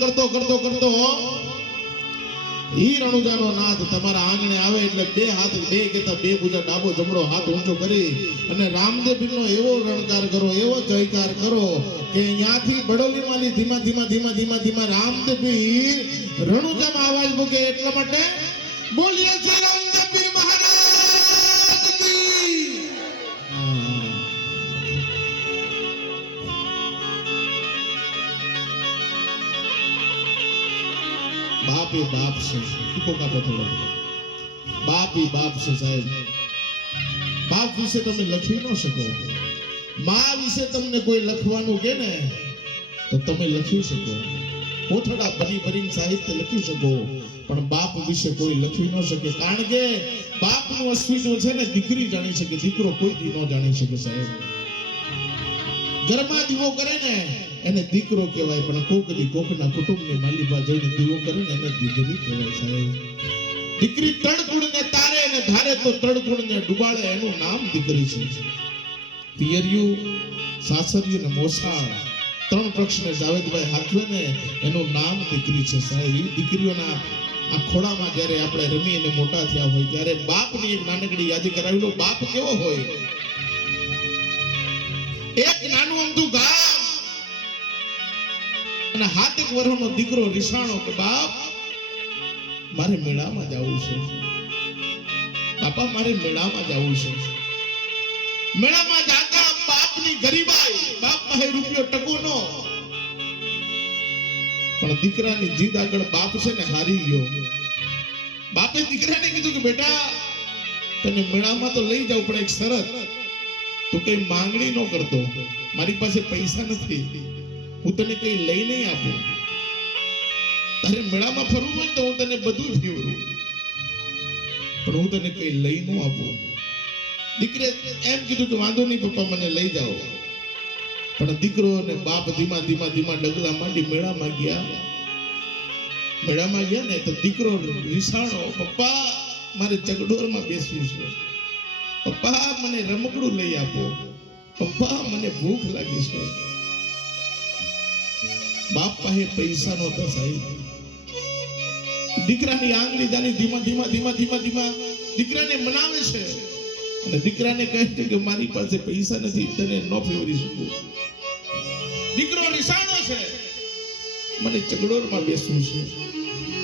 કરતો કરતો કરતો ઈ રણુજાનો નાથ તમારા આંગણે આવે એટલે બે હાથ બે કેતા બે પૂજા ડાબો જમણો હાથ ઊંચો કરી અને રામદેવનો એવો રણકાર કરો, એવો જયકાર કરો કે અહીંયાથી બડોલીમાંથી ધીમા ધીમા ધીમા ધીમા ધીમા રામદેવ રણુજામાં આવાજ મૂકે. એટલા માટે બોલીએ શ્રી રામદેવ મહારાજ કી. बाप ही बाप से इको का पता बाप ही बाप से साहेब. बाप विશે તમે લખી ન શકો, માં વિશે તમને કોઈ લખવાનું કે ને તો તમે લખી શકો, કોઠડા ભરી ભરીને સાહિત્ય લખી શકો, પણ બાપ વિશે કોઈ લખી ન શકે. કારણ કે બાપનું અસ્તિત્વ છે ને દીકરી જાણી શકે, દીકરો કોઈ દી ન જાણી શકે સાહેબ. ઘરમાં દીવો કરે ને એને દીકરો કહેવાય, પણ કોકની કોકના કુટુંબની માલિકા જઈને દીવો કરે ને એને દીકરી કહેવાય સાહેબ. દીકરી તળકુળને તારે ને ધારે તો તળકુળને ડુબાડે, એનું નામ દીકરી છે. પિયરિયું, સાસરિયું ને મોસાળ ત્રણ પક્ષને જાવેદભાઈ હાથવે ને એનું નામ દીકરી છે સાહેબ. એ દીકરીઓના આ ખોળામાં જ્યારે આપણે રમી અને મોટા થયા હોય ત્યારે બાપની એક નાનકડી યાદી કરાવી લો. બાપ કેવો હોય? એક નાનું અમથું ગામ અને 7 વર્ષનો દીકરો રિસાણો કે બાપ મારે મેળામાં જવું છે, બાપા મારે મેળામાં જવું છે. મેળામાં જાતા બાપની ગરીબાઈ, બાપ પાસે રૂપિયો ટકો નો, પણ દીકરાની જીદ આગળ બાપ છે ને હારી ગયો. બાપે દીકરાને કીધું કે બેટા તને મેળામાં તો લઈ જાઉં, પણ એક શરત, તું કઈ માંગણી ન કરતો, મારી પાસે પૈસા નથી, હું તને કઈ લઈ નહીં આપું, તારે મેળામાં ફરવું હોય તો હું તને બધું ફેરવું, પણ હું તને કઈ લઈ ન આપું. દીકરે એમ કીધું કે વાંધો નહીં પપ્પા મને લઈ જાઓ. પણ દીકરો અને બાપ ધીમા ધીમા ધીમા ડગલા માંડી મેળામાં ગયા. મેળામાં ગયા ને તો દીકરો રિસાણો, પપ્પા મારે ચગડોરમાં બેસવું છે, પપ્પા મને રમકડું લઈ આપો, પપ્પા મને ભૂખ લાગી છે. બાપ પાસે પૈસા નહોતા સાહેબ. દીકરાની આંગળી જાલી ધીમા ધીમા ધીમા ધીમા ધીમા દીકરાને મનાવે છે અને દીકરાને કહે છે કે મારી પાસે પૈસા નથી, તને ન ફેરવી શકું. દીકરો રિસાણો છે, મને ચગડોરમાં બેસવું છે,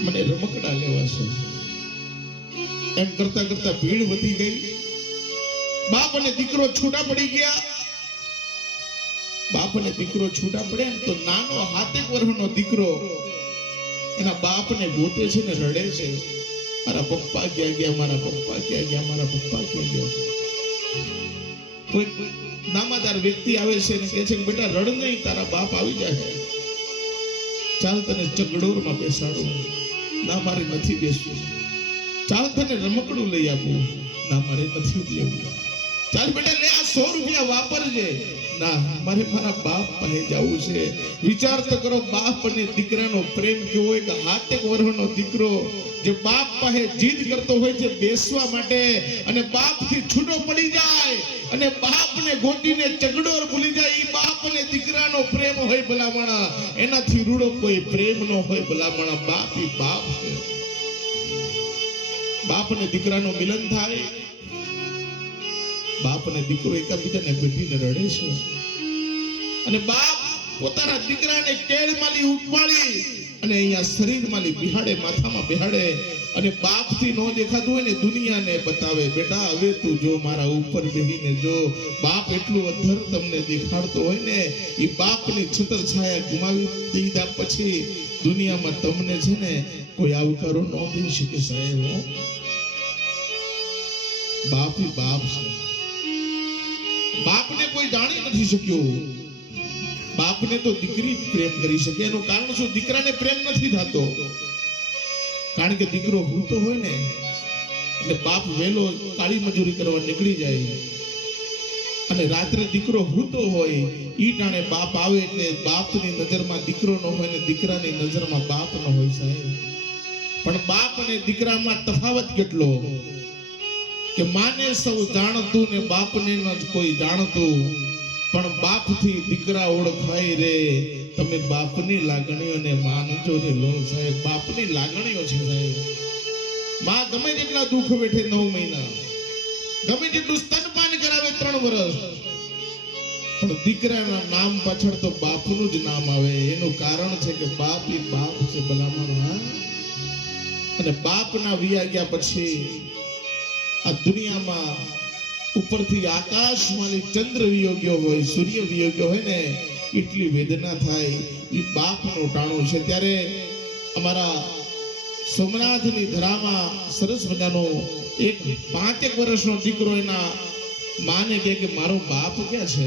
મને રમકડા લેવા છે. એમ કરતા કરતા ભીડ વધી ગઈ. બાપ અને દીકરો છૂટા પડી ગયા. બાપ અને દીકરો છૂટા પડ્યા તો નાનો 7 વર્ષનો દીકરો એના બાપને ગોતે છે ને રડે છે, મારા પપ્પા ક્યાં ગયા, મારા પપ્પા ક્યાં ગયા, મારા પપ્પા ક્યાં ગયા. કોઈ નામાદાર વ્યક્તિ આવે છે ને કહે છે કે બેટા રડ નહીં, તારા બાપ આવી જાય, ચાલ તને ચગડોરમાં બેસાડું. ના મારે નથી બેસવું. ચાલ તને રમકડું લઈ આપું. ના મારે નથી લેવું. ચાલ બેટા લે આ 100 રૂપિયા વાપરજે. ના મારે મારા બાપ પાસે જવું છે. વિચાર તો કરો, બાપ અને દીકરાનો પ્રેમ કેવો હોય કે 7 વર્ષનો દીકરો જે બાપ પાસે જીદ કરતો હોય છે બેસવા માટે અને બાપથી છૂટો પડી જાય અને બાપને ગોતીને ચગડોર ભૂલી જાય, એ બાપ અને દીકરાનો પ્રેમ હોય ભલામણા. એનાથી રૂડો કોઈ પ્રેમ ન હોય ભલામણા. બાપ ઈ બાપ છે. બાપ અને દીકરાનો મિલન થાય, બાપ અને દીકરો એકબીજાને ભેટીને રડે છે અને બાપ પોતાના દીકરાને કેળમાંથી ઉપાડી અને અહીંયા શરીરમાંથી બિહાડે, માથામાં બિહાડે અને બાપથી નો દેખાતું હોય ને દુનિયાને બતાવે, બેટા હવે તું જો મારા ઉપર બેહીને જો. બાપ એટલું અધર તમને દેખાડતો હોય ને, એ બાપની છત્ર છાયા ગુમાવી દીધા પછી દુનિયામાં તમને છે ને કોઈ આવકારો ન દઈ શકે સાહેબ. બાપ ઈ બાપ છે. બાપને કોઈ જાણી નથી શક્યો. બાપને તો દીકરી પ્રેમ કરી શકે. એનું કારણ શું? દીકરાને પ્રેમ નથી થતો. કારણ કે દીકરો ભૂતો હોય ને એટલે બાપ વેલો કાળી મજૂરી કરવા નીકળી જાય અને રાત્રે દીકરો ભૂતો હોય ઈ ટાણે બાપ આવે એટલે બાપની નજરમાં દીકરો ન હોય ને દીકરાની નજરમાં બાપ ન હોય સાહેબ. પણ બાપ અને દીકરામાં તફાવત કેટલો કે માને સૌ જાણતું ને બાપને ન કોઈ જાણતું. પણ બાપથી દીકરા ઓળખાય રે. તમે બાપની લાગણીઓને માનજો રે લોલ સાહેબ. બાપની લાગણીઓ છે સાહેબ. માં ગમે જેટલા દુઃખ વેઠે 9 મહિના, ગમે જેટલું સ્તનપાન કરાવે 3 વર્ષ, પણ દીકરાના નામ પાછળ તો બાપનું જ નામ આવે. એનું કારણ છે કે બાપ ઈ બાપ છે ભલામણ. હા, અને બાપના વિયા ગયા પછી આ દુનિયામાં ઉપરથી આકાશમાંથી ચંદ્ર વિયોગ્યો હોય, સૂર્ય વિયોગ્યો હોય ને, એટલી વેદના થાય. એ બાપનું ટાણું છે. ત્યારે અમારા સોમનાથની ધરામાં સરસ મજાનો એક 5 વર્ષનો દીકરો એના માને કે મારો બાપ ક્યાં છે.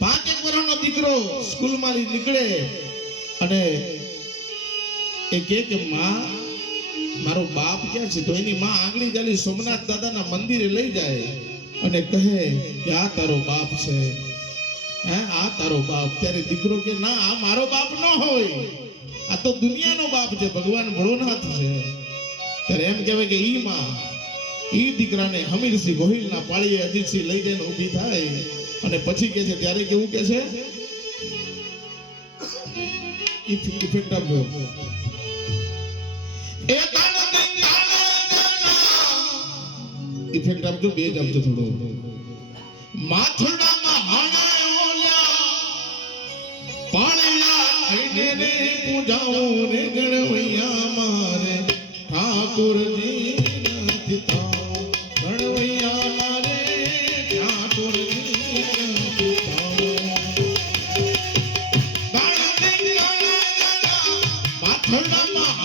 5 વર્ષનો દીકરો સ્કૂલમાંથી નીકળે અને એ કે માં મારો બાપ ક્યાં છે. તો એની માં આંગળી ચાલી સોમનાથ દાદાના મંદિરે લઈ જાય અને કહે કે આ તારો બાપ છે, હે આ તારો બાપ. ત્યારે દીકરો કે ના, આ મારો બાપ ન હોય, આ તો દુનિયાનો બાપ છે, ભગવાન ભોળોનાથ છે. ત્યારે એમ કહેવાય કે ઈ માં ઈ દીકરાને હમીરસિંહ ગોહિલના પાળીએ અજીતસિંહ લઈ જઈને ઊભી થાય અને પછી કે છે, ત્યારે કેવું કે છે, ઇફેક્ટ આપજો. ઇફેક્ટ આપજો, બે જ આપજો થોડો. માથડામાં હાણા ઓલ્યા પાણિયા થઈને રે પૂજાઓ રે ગણવૈયા મારે ઠાકોરજી નથી થાઓ. ગણવૈયા મારે ઠાકોરજી નથી થાઓ. માથડામાં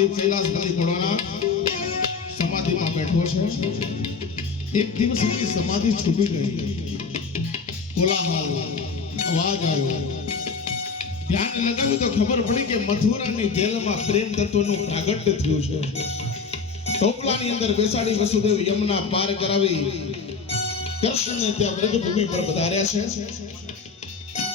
મહાદેવ કૈલાસપતિ ઘોડાના સમાધિમાં બેઠો છે. એક દિવસ એની સમાધિ છૂટી ગઈ. કોલાહલ અવાજ આવ્યો. ધ્યાન લગાવ્યું તો ખબર પડી કે મથુરાની જેલમાં પ્રેમ તત્વનું પ્રાગટ્ય થયું છે. ટોપલાની અંદર બેસાડી વસુદેવ યમુના પાર કરાવી કૃષ્ણને ત્યાં વ્રજભૂમિ પર પધાર્યા છે.